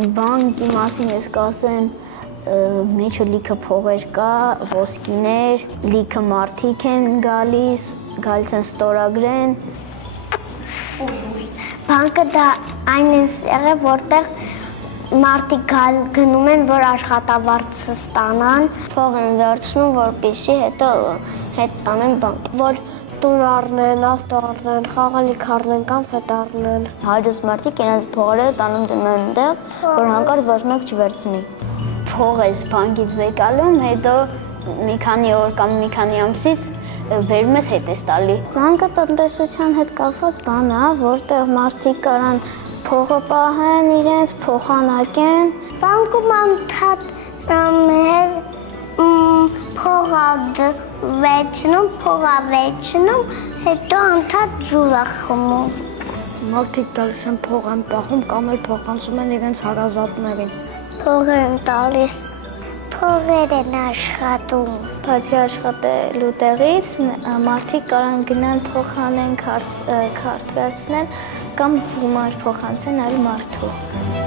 Բանկի մասին ես կասեմ, մեջը լիքը փողեր կա, ոսկիներ, լիքը մարդիկ են գալիս են ստորագրեն։ Բանկը դա այն տեղ է, որտեղ մարդիկ գնում են, որ աշխատավարձ ստանան, փող են վերցնում, որպեսզի հետո հետ տանեն բանկ, որ տուն առնեն, աստղ առնեն, խաղալիք առնեն, կոնֆետ առնեն։ Հայրս մարդիկ իրենց փողերը տանում դնում այնտեղ, որ հանկարծ ոչ մեկ չվերցնի։ Փող ես բանկից վեկալում, հետո մի քանի օր կամ մի քանի ամսից վերում ես հետ ես տալի։ Բանկը տնտեսության հետ կապված բան է, որտեղ մարդիկ կարան փողը պահեն, իրենց փոխանակեն։ Բանկում անդադ մեր փողը վեճնում, հետո անդադ ջուր է խմում։ Մարդիկ տալիս են փող են պահում կամ էլ փոխանցում են իրենց հարազատներին։ Փողեր են տալիս, փողեր են աշխատում։ Բացի աշխատելու տեղից մարդիկ կարան գնան փոխանեն, քարտ վերցնեն կամ գումար փոխանցեն այլ մարդու։